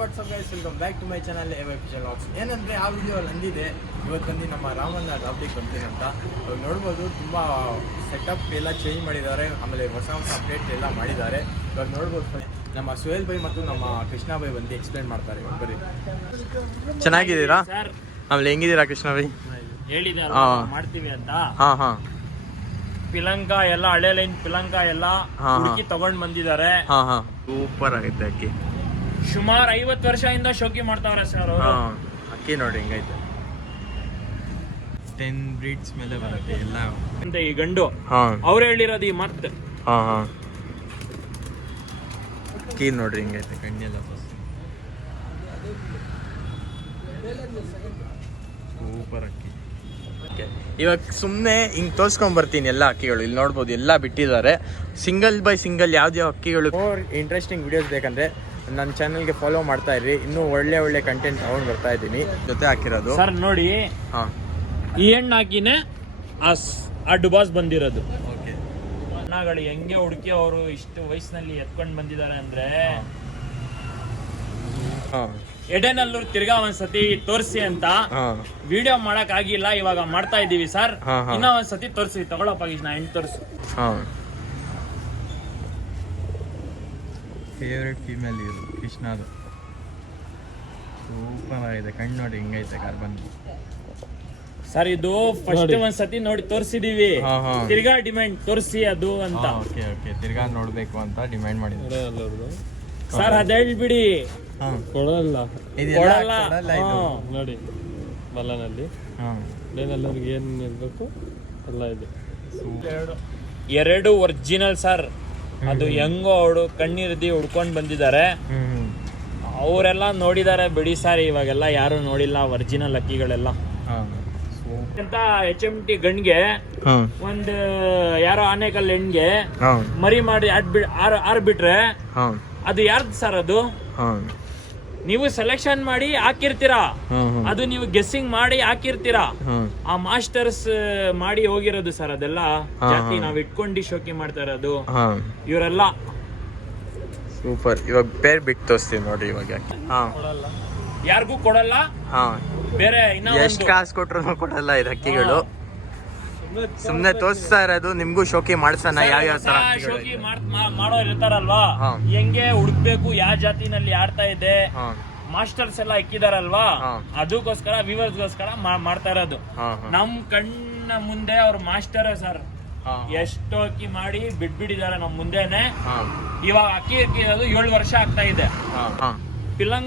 WhatsApp guys, welcome back to my channel ಎವೈಫಿಷಿಯಲ್ vlogs. ಏನಂದರೆ ಆ ವಿಡಿಯೋಲ್ಲಿ ಅಂದಿದೆ ಇವತ್ತು ನಮ್ಮ ರಾಮಣ್ಣ ಟಾಪಿಕ್ ಬರ್ತೀನಿ ಅಂತ. ಇವಾಗ ನೋಡ್ಬೋದು ತುಂಬ ಸೆಟಪ್ ಎಲ್ಲ ಚೇಂಜ್ ಮಾಡಿದ್ದಾರೆ, ಆಮೇಲೆ ಹೊಸ ಅಪ್ಡೇಟ್ ಎಲ್ಲ ಮಾಡಿದ್ದಾರೆ. ಇವಾಗ ನೋಡ್ಬೋದು ನಮ್ಮ ಸುಹೇಲ್ ಬೈ ಮತ್ತು ನಮ್ಮ ಕೃಷ್ಣ ಬೈ ಬಂದು ಎಕ್ಸ್ಪ್ಲೇನ್ ಮಾಡ್ತಾರೆ. ಬರೀ ಚೆನ್ನಾಗಿದ್ದೀರಾ, ಆಮೇಲೆ ಹೆಂಗಿದ್ದೀರಾ ಕೃಷ್ಣ ಬೈ? ಹೇಳಿದಾರ ಮಾಡ್ತೀವಿ ಅಂತ. ಹಾಂ ಹಾಂ, ಪಿಲಂಕ ಎಲ್ಲ ಹಳೆ ಲೈನ್ ಪಿಲಂಕ ಎಲ್ಲ ಹುಡುಕಿ ತಗೊಂಡ್ ಬಂದಿದ್ದಾರೆ. ಹಾಂ ಹಾಂ, ಸೂಪರ್ ಆಗೈತೆ ಅಕ್ಕಿ. ಸುಮಾರು 50 ವರ್ಷದಿಂದ ಶೋಕಿ ಮಾಡ್ತಾವ್ರೆ ಸರ್ ಅವರು. ಅಕ್ಕಿ ನೋಡಿ ಹೆಂಗೈತೆ, 10 ಬ್ರೀಡ್ಸ್ ಮೇಲೆ ಬರುತ್ತೆ ಎಲ್ಲ ಅಂತ. ಈ ಗಂಡು ಅವ್ರು ಹೇಳಿರೋದು ಈ ಮತ್ತೆ. ಹಾಂ ಹಾಂ, ಅಕ್ಕಿ ನೋಡ್ರಿ ಹೆಂಗೈತೆ, ಕಣ್ಣೆಲ್ಲ ಸೂಪರ್ ಅಕ್ಕಿ. ಇವಾಗ ಸುಮ್ಮನೆ ಹಿಂಗೆ ತೋರಿಸ್ಕೊಂಬರ್ತೀನಿ ಎಲ್ಲ ಅಕ್ಕಿಗಳು. ಇಲ್ಲಿ ನೋಡ್ಬೋದು ಎಲ್ಲ ಬಿಟ್ಟಿದ್ದಾರೆ ಸಿಂಗಲ್ ಬೈ ಸಿಂಗಲ್. ಯಾವ್ದಾವ ಅಕ್ಕಿಗಳು ಇಂಟ್ರೆಸ್ಟಿಂಗ್ ವಿಡಿಯೋಸ್ ಬೇಕಂದ್ರೆ ನನ್ನ ಚಾನಲ್ಗೆ ಫಾಲೋ ಮಾಡ್ತಾ ಇರ್ರಿ. ಇನ್ನೂ ಒಳ್ಳೆ ಕಂಟೆಂಟ್ ತಗೊಂಡು ಬರ್ತಾ ಇದ್ದೀನಿ. ಜೊತೆ ಹಾಕಿರೋದು ಸರ್ ನೋಡಿ, ಈ ಹೆಣ್ಣು ಹಾಕಿನೇ ಆ ಡುಬಾಸ್ ಬಂದಿರೋದು. ಅಣ್ಣಗಳು ಹೆಂಗೆ ಹುಡುಕಿ ಅವರು ಇಷ್ಟು ವಯಸ್ಸಿನಲ್ಲಿ ಎತ್ಕೊಂಡು ಬಂದಿದ್ದಾರೆ ಅಂದ್ರೆ, ಎಡೆನಲ್ಲೂ ತಿರ್ಗಾ ಒಂದ್ಸತಿ ತೋರಿಸಿ ಅಂತ ವಿಡಿಯೋ ಮಾಡಕ್ ಆಗಿಲ್ಲ, ಇವಾಗ ಮಾಡ್ತಾ ಇದೀವಿ ಸರ್. ಇನ್ನ ಒಂದ್ಸತಿ ತೋರಿಸಿ, ತಗೊಳಪ್ಪ ನಾ ಹೆಣ್ಣು ತೋರಿಸು. ಫೇವ್ರೆಟ್ ಫೀಮೇಲ್ ಇದು ಕೃಷ್ಣದು. ಸೂಪರ್ ಆಗಿದೆ, ಕಣ್ಣು ನೋಡಿ ಹಿಂಗೈತೆ ಕಾರ್ಬನ್. ಸರ್ ಇದು ಫಸ್ಟ್ ಒಂದ್ಸತಿ ನೋಡಿ ತೋರಿಸಿದೀವಿ, ತಿರ್ಗಾ ಡಿಮ್ಯಾಂಡ್ ತೋರಿಸಿ ಅದು ಅಂತ. ಓಕೆ ಓಕೆ, ತಿರ್ಗಾ ನೋಡ್ಬೇಕು ಅಂತ ಡಿಮ್ಯಾಂಡ್ ಮಾಡಿದ್ರೆ ಸರ್ ಅದ್ ಹೇಳ್ಬಿಡಿ. ಕೊಡಲ್ಲ ನೋಡಿ, ಬಲ್ಲನಲ್ಲಿ ಅವ್ರಿಗೆ ಏನ್ ಇರ್ಬೇಕು ಎಲ್ಲ ಇದೆ. ಎರಡು ಒರಿಜಿನಲ್ ಸರ್. ಅದು ಹೆಂಗೋ ಅವಳು ಕಣ್ಣೀರ್ದಿ ಹುಡ್ಕೊಂಡ್ ಬಂದಿದ್ದಾರೆ. ಅವರೆಲ್ಲ ನೋಡಿದ್ದಾರೆ ಬಿಡಿ ಸರ್, ಇವಾಗೆಲ್ಲ ಯಾರು ನೋಡಿಲ್ಲ ಒರಿಜಿನಲ್ ಅಕ್ಕಿಗಳೆಲ್ಲ. ಅಂತ HMT ಗಂಡ್ಗೆ ಒಂದು ಯಾರೋ ಆನೆಕಲ್ ಹೆಣ್ಗೆ ಮರಿ ಮಾಡಿ ಆರ್ ಬಿಟ್ರೆ ಅದು ಯಾರ್ದು ಸರ್? ಅದು ನೀವು ಸೆಲೆಕ್ಷನ್ ಮಾಡಿ ಹಾಕಿರ್ತೀರಾ, ಅದು ನೀವು ಗೆಸ್ಸಿಂಗ್ ಮಾಡಿ ಹಾಕಿರ್ತೀರಾ. ಆ ಮಾಸ್ಟರ್ಸ್ ಮಾಡಿ ಹೋಗಿರೋದು ಸರ್ ಅದೆಲ್ಲ ಜಾತಿ ನಾವ್ ಇಟ್ಕೊಂಡು ಶೋಕಿ ಮಾಡ್ತಾ ಇರೋದು ಇವರೆಲ್ಲ. ಸೂಪರ್. ಇವಾಗ ಬೇರೆ ಬಿಟ್ಟು ತೋರಿಸ್ತೀವಿ ನೋಡಿ. ಇವಾಗ ಯಾರಿಗೂ ಕೊಡಲ್ಲ, ಬೇರೆ ಎಷ್ಟು ಕಾಸು ಕೊಟ್ರು ಕೊಡಲ್ಲ ಇದು ಅಕ್ಕಿಗಳು. ಸುಮ್ನೆ ತೋರಿಸ್ತಾ ಇರೋದು ನಿಮ್ಗೂ ಶೋಕಿ ಮಾಡ್ಸೋಣ ಯಾವ ತರ ಶೋಕಿ ಮಾಡೋರು ಇರ್ತಾರಲ್ವಾ, ಹೆಂಗೆ ಹುಡುಕ್ಬೇಕು ಯಾವ ಜಾತಿನಲ್ಲಿ ಆಡ್ತಾ ಇದೆ, ಮಾಸ್ಟರ್ಸ್ ಎಲ್ಲ ಇಕ್ಕಿದಾರಲ್ವಾ, ಅದಕ್ಕೋಸ್ಕರ ವ್ಯೂವರ್ಸ್ಗೋಸ್ಕರ ಮಾಡ್ತಾ ಇರೋದು. ನಮ್ ಕಣ್ಣ ಮುಂದೆ ಅವ್ರ ಮಾಸ್ಟರ್ ಸರ್ ಎಷ್ಟು ಅಕ್ಕಿ ಮಾಡಿ ಬಿಟ್ಬಿಟ್ಟಿದ್ದಾರೆ ನಮ್ ಮುಂದೆನೆ. ಇವಾಗ ಅಕ್ಕಿ ಇರೋದು 7 ವರ್ಷ ಆಗ್ತಾ ಇದೆ. ಪಿಲಂಕ